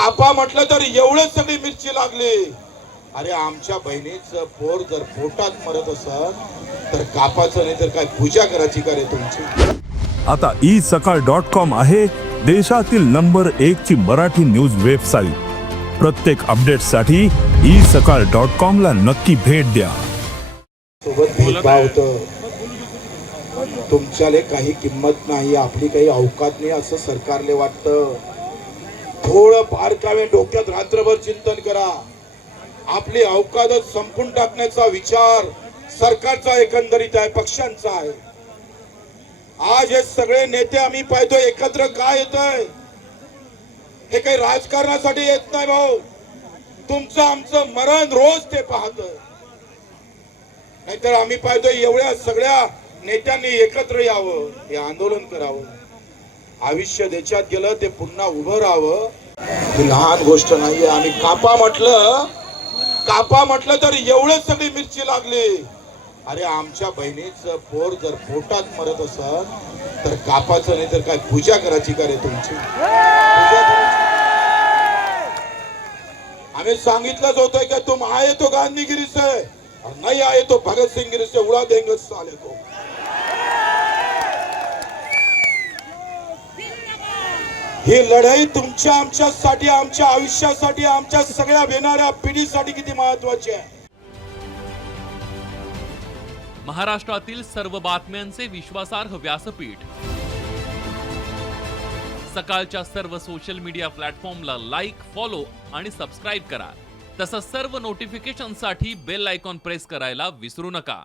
कापा म्हटलं तर एवढंच सगळी मिरची लागली. अरे आमच्या बहिणीचं पोर जर पोटात मरत असत तर कापाचं नाही तर काय पूजा करायची का रे तुमची? आता ई सकाळ डॉट कॉम आहे देशातील नंबर एक ची मराठी न्यूज वेबसाईट. प्रत्येक अपडेटसाठी ई सकाळ डॉट कॉम ला नक्की भेट द्या. सोबत भेदभाव होतं. तुमच्याले काही किंमत नाही आपली काही अवकात नाही असं सरकारले वाटतं. थोडं बारकावे डोक्यात रात्रभर चिंतन करा. आपली अवकादच संपून टाकण्याचा विचार सरकारचा एकंदरीत आहे पक्षांचा आहे. आज हे सगळे नेते आम्ही पाहतो एकत्र काय येत आहे हे काही राजकारणासाठी येत नाही भाऊ. तुमचं आमचं मरण रोज ते पाहत नाहीतर आम्ही पाहतो एवढ्या सगळ्या नेत्यांनी एकत्र यावं हे आंदोलन करावं. आयुष्य देशात गेलं ते पुन्हा उभं राहावं. ही लहान गोष्ट नाहीये. आम्ही कापा म्हटलं कापा म्हटलं तर एवढेच सगळी मिरची लागली. अरे आमच्या बहिणीचं पोर जर पोटात मरत असत तर कापाचं नाही तर काय पूजा करायची का रे तुमची? आम्ही सांगितलंच होतं की तुम आहे तो गांधीगिरीच से आहे नहीं तो भगतसिंग गिरीचे उड़ा देंगच साले तो ही लढाई तुमच्या आमच्यासाठी आमच्या आयुष्यासाठी आमच्या सगळ्या येणाऱ्या पिढीसाठी किती महत्वाची आहे. महाराष्ट्रातील सर्व बातम्यांचे विश्वासार्ह व्यासपीठ. सकाळच्या सर्व सोशल मीडिया प्लॅटफॉर्मला लाईक फॉलो आणि सबस्क्राईब करा. तसंच सर्व नोटिफिकेशनसाठी बेल आयकॉन प्रेस करायला विसरू नका.